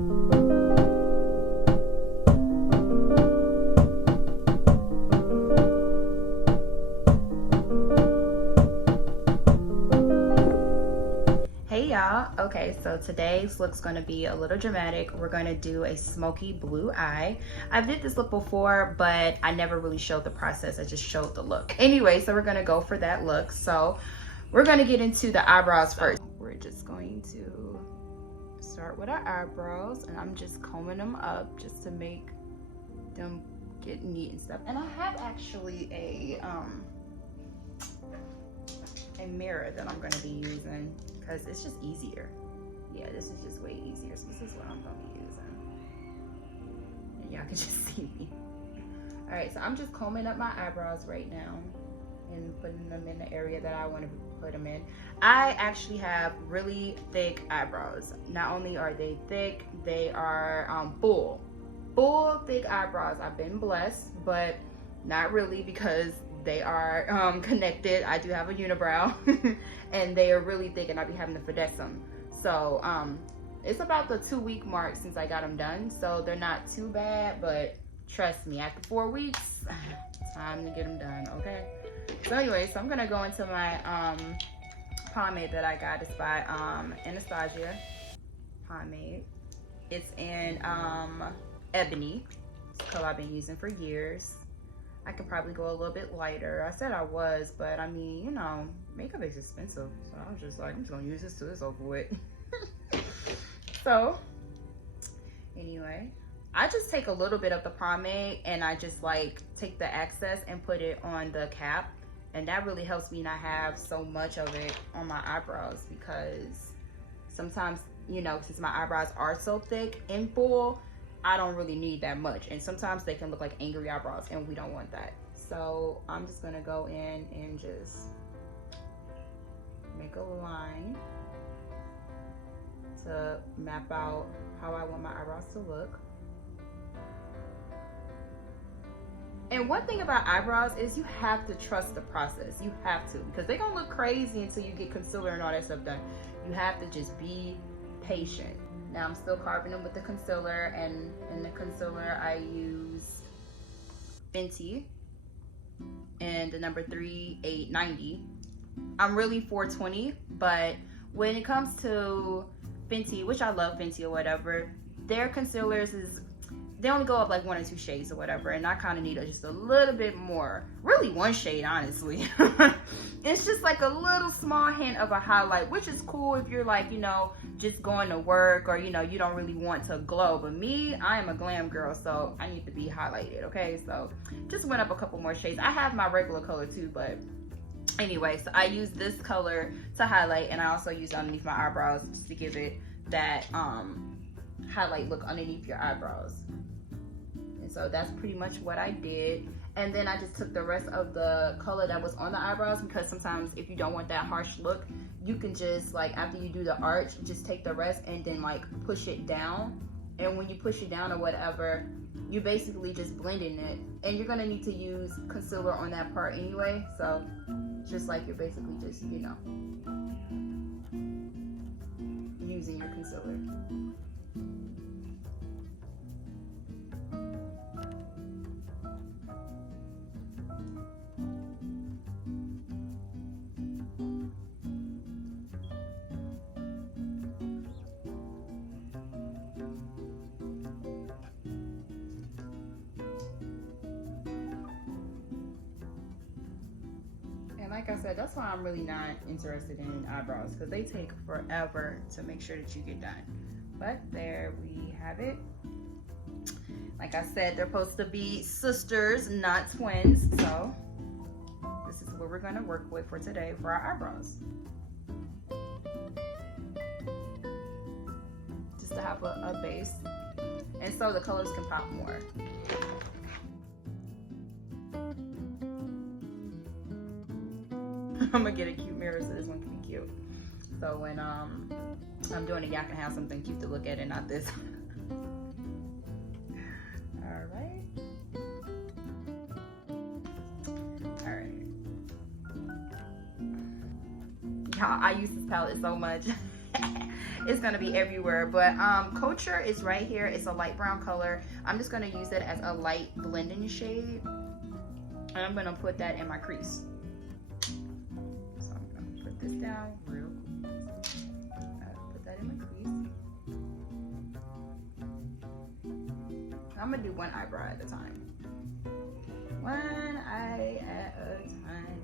Hey y'all, okay, so today's look's gonna be a little dramatic. We're gonna do a smoky blue eye. I did this look before, but I never really showed the process. I just showed the look. Anyway, so we're gonna go for that look. So we're gonna get into the eyebrows first. We're just going to start with our eyebrows, and I'm just combing them up just to make them get neat and stuff. And I have actually a mirror that I'm gonna be using because it's just easier. Yeah, this is just way easier. So this is what I'm gonna be using. And y'all can just see me. All right, so I'm just combing up my eyebrows right now and putting them in the area that I want to put them in. I actually have really thick eyebrows. Not only are they thick, they are full thick eyebrows. I've been blessed, but not really, because they are connected. I do have a unibrow and they are really thick, and I be having to finesse them. So it's about the 2-week mark since I got them done, so they're not too bad, but trust me, after 4 weeks, time to get them done. Okay, so anyway, so I'm gonna go into my pomade that I got. It's by Anastasia pomade. It's in ebony. It's a color I've been using for years. I could probably go a little bit lighter. I said I was, but I mean, you know, makeup is expensive. So I was just like, I'm just gonna use this till it's over with. So anyway, I just take a little bit of the pomade and I just like take the excess and put it on the cap. And that really helps me not have so much of it on my eyebrows, because sometimes, you know, since my eyebrows are so thick and full, I don't really need that much, and sometimes they can look like angry eyebrows, and we don't want that. So I'm just gonna go in and just make a line to map out how I want my eyebrows to look. And one thing about eyebrows is you have to trust the process. You have to, because they're gonna look crazy until you get concealer and all that stuff done. You have to just be patient. Now I'm still carving them with the concealer, and in the concealer I use Fenty and the number 3890. I'm really 420, but when it comes to Fenty, which I love Fenty or whatever, their concealers they only go up like 1 or 2 shades or whatever, and I kind of need just a little bit more. Really 1 shade, honestly. It's just like a little small hint of a highlight, which is cool if you're like, you know, just going to work, or, you know, you don't really want to glow. But me, I am a glam girl, so I need to be highlighted, okay? So just went up a couple more shades. I have my regular color too, but anyway, so I use this color to highlight, and I also use it underneath my eyebrows just to give it that highlight look underneath your eyebrows. So that's pretty much what I did. And then I just took the rest of the color that was on the eyebrows, because sometimes if you don't want that harsh look, you can just, like, after you do the arch, just take the rest and then like push it down. And when you push it down or whatever, you basically just blending it, and you're gonna need to use concealer on that part anyway. So just like you're basically just, you know, using your concealer. Like I said, that's why I'm really not interested in eyebrows, because they take forever to make sure that you get done. But there we have it. Like I said, they're supposed to be sisters, not twins. So this is what we're gonna work with for today for our eyebrows. Just to have a base, and so the colors can pop more. I'm gonna get a cute mirror so this one can be cute. So when I'm doing it, y'all can have something cute to look at and not this. Alright. Alright. Y'all, I use this palette so much. it's gonna be everywhere. But Culture is right here. It's a light brown color. I'm just gonna use it as a light blending shade, and I'm gonna put that in my crease. So I'm gonna put this down real quick. Put that in my crease. I'm gonna do one eyebrow at a time. One eye at a time.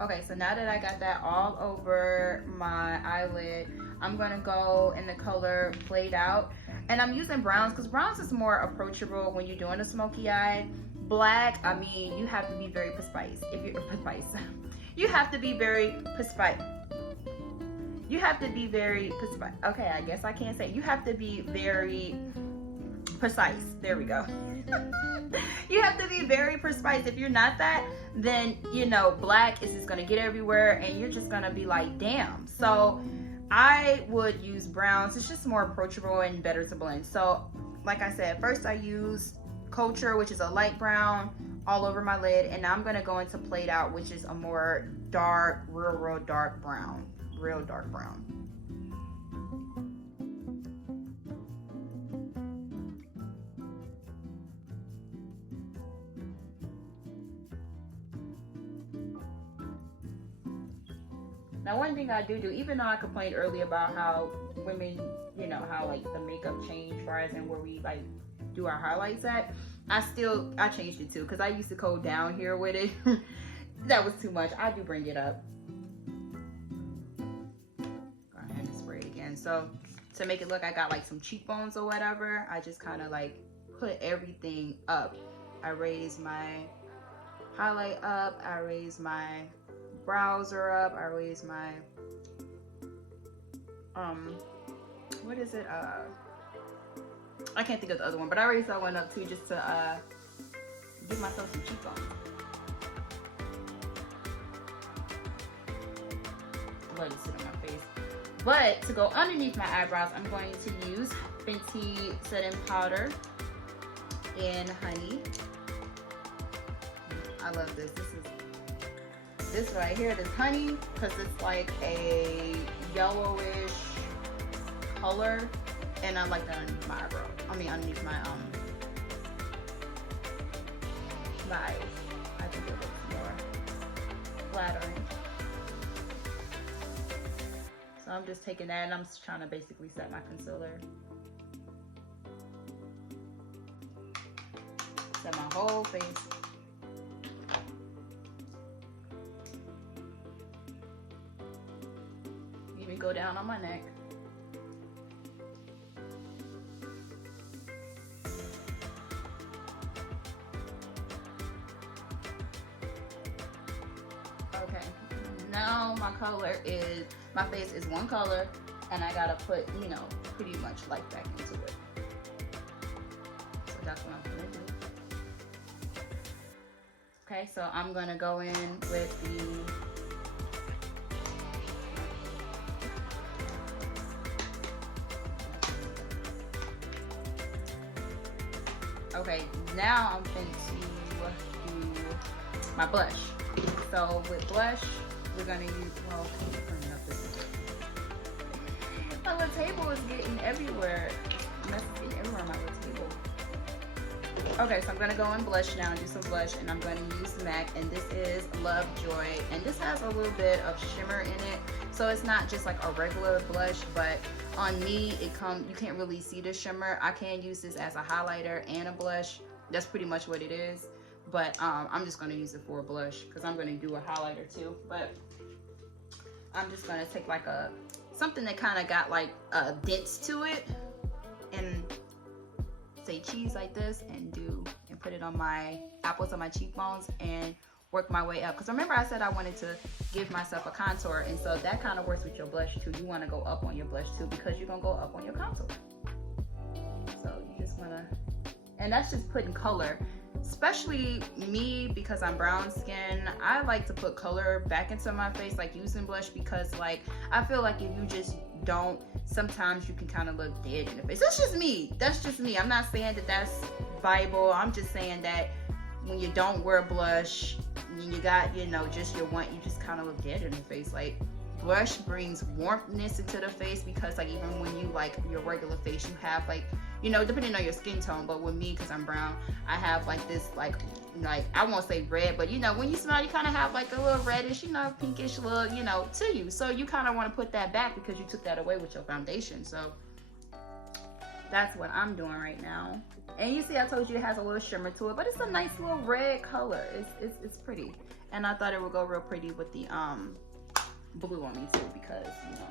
Okay, so now that I got that all over my eyelid, I'm gonna go in the color Played Out. And I'm using browns because browns is more approachable when you're doing a smoky eye. Black, I mean, you have to be very precise. If you're precise, you have to be very precise. You have to be very precise. Okay, I guess I can't say. You have to be very precise. There we go. You have to be very precise. If you're not that, then you know black is just gonna get everywhere and you're just gonna be like, damn. So I would use browns. It's just more approachable and better to blend. So like I said, first I use Culture, which is a light brown, all over my lid, and now I'm gonna go into Played Out, which is a more dark, real dark brown, real dark brown. Now, one thing I do, even though I complained earlier about how women, you know, how like the makeup change far as and where we like do our highlights at, I changed it too, because I used to go down here with it. That was too much. I do bring it up. Go ahead and spray it again. So to make it look, I got like some cheekbones or whatever. I just kind of like put everything up. I raise my highlight up. I raise my brows are up. I raise my what is it, I can't think of the other one, but I raised that one up too, just to give myself some cheekbones. Let it sit on my face. But to go underneath my eyebrows, I'm going to use Fenty setting powder in Honey. I love this. This right here, this Honey, because it's like a yellowish color, and I like that underneath my eyebrow. I mean, underneath my eyes. I think it looks more flattering. So I'm just taking that, and I'm just trying to basically set my concealer. Set my whole face. Even go down on my neck. Okay, now my face is one color, and I gotta put, you know, pretty much light back into it. So that's what I'm gonna do. Okay, so I'm gonna go in with the okay, now I'm going to do my blush. So with blush, we're gonna use, well, my little table is getting everywhere. Mess is getting everywhere on my little table. Okay, so I'm gonna go in blush now and do some blush, and I'm gonna use MAC, and this is Love Joy, and this has a little bit of shimmer in it, so it's not just like a regular blush, but on me you can't really see the shimmer. I can use this as a highlighter and a blush. That's pretty much what it is, but I'm just gonna use it for a blush because I'm gonna do a highlighter too. But I'm just gonna take like something that kind of got like dents to it, and say cheese like this, and put it on my apples on my cheekbones and work my way up. Because remember I said I wanted to give myself a contour, and so that kind of works with your blush too. You want to go up on your blush too, because you're gonna go up on your contour. So you just wanna, and that's just putting color. Especially me, because I'm brown skin, I like to put color back into my face, like using blush, because like I feel like if you just don't, sometimes you can kind of look dead in the face. That's just me. That's just me. I'm not saying that that's Bible. I'm just saying that when you don't wear blush, you got, you know, just your one, you just kind of look dead in the face. Like, blush brings warmthness into the face, because like even when you like your regular face, you have like, you know, depending on your skin tone, but with me, because I'm brown, I have like this like I won't say red, but you know, when you smile, you kind of have like a little reddish, you know, pinkish look, you know, to you. So you kind of want to put that back because you took that away with your foundation. So that's what I'm doing right now. And you see, I told you it has a little shimmer to it, but it's a nice little red color. It's pretty, and I thought it would go real pretty with the blue on me too, because you know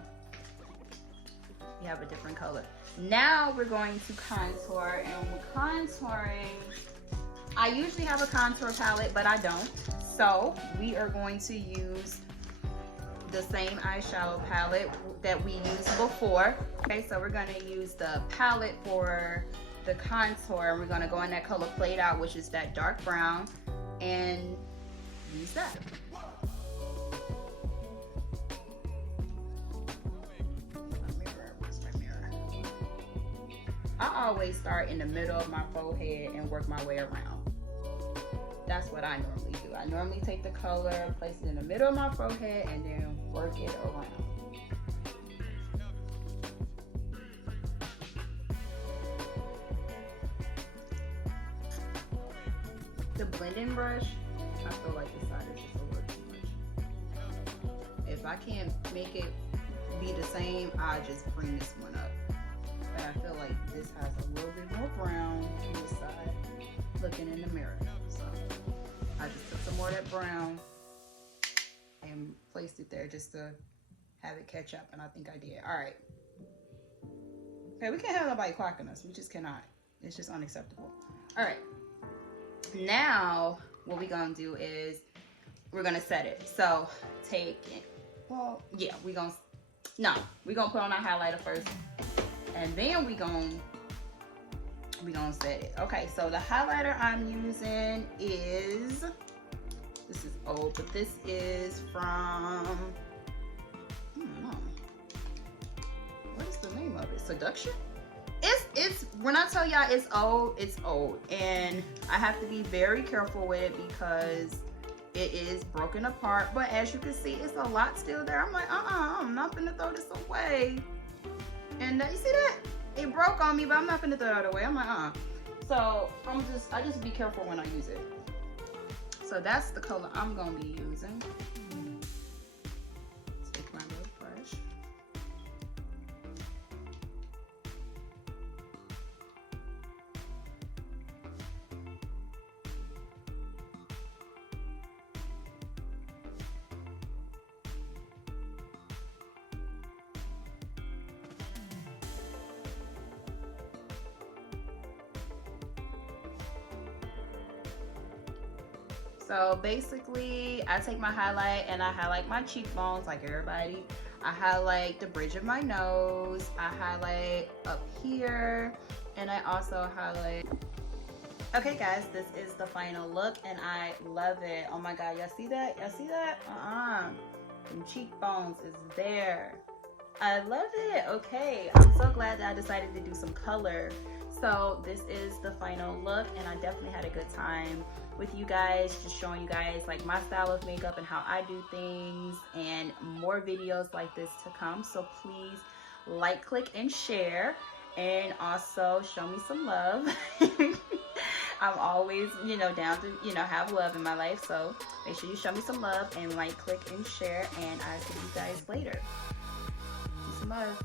you have a different color. Now we're going to contour, and with contouring, I usually have a contour palette, but I don't. So we are going to use the same eyeshadow palette that we used before. Okay, so we're gonna use the palette for the contour, and we're gonna go in that color Played Out, which is that dark brown, and use that. I always start in the middle of my forehead and work my way around. That's what I normally do. I normally take the color, place it in the middle of my forehead, and then work it around. The blending brush, I feel like this side is just a little too much. If I can't make it be the same, I just bring this one up. But I feel like this has a little bit more brown on this side, looking in the mirror. So I just took some more of that brown and placed it there just to have it catch up, and I think I did. All right. Okay, we can't have nobody clocking us. We just cannot. It's just unacceptable. All right. Now, what we're gonna do is we're gonna set it. So take it. Well, yeah, we're gonna put on our highlighter first, and then we gonna set it. Okay, so the highlighter I'm using is, this is old, but this is from, I don't know, what is the name of it? Seduction? It's when I tell y'all it's old, and I have to be very careful with it because it is broken apart. But as you can see, it's a lot still there. I'm like, I'm not gonna throw this away. And you see that? It broke on me, but I'm not gonna throw it away. I'm like, So I just be careful when I use it. So that's the color I'm gonna be using. Take my little brush. So basically, I take my highlight and I highlight my cheekbones like everybody. I highlight the bridge of my nose. I highlight up here, and I also highlight. Okay guys, this is the final look, and I love it. Oh my God, y'all see that? Y'all see that? Them cheekbones is there. I love it. Okay, I'm so glad that I decided to do some color. So this is the final look, and I definitely had a good time with you guys, just showing you guys like my style of makeup and how I do things, and more videos like this to come. So please like, click, and share, and also show me some love. I'm always, down to, have love in my life. So make sure you show me some love and like, click, and share, and I'll see you guys later. Peace and love.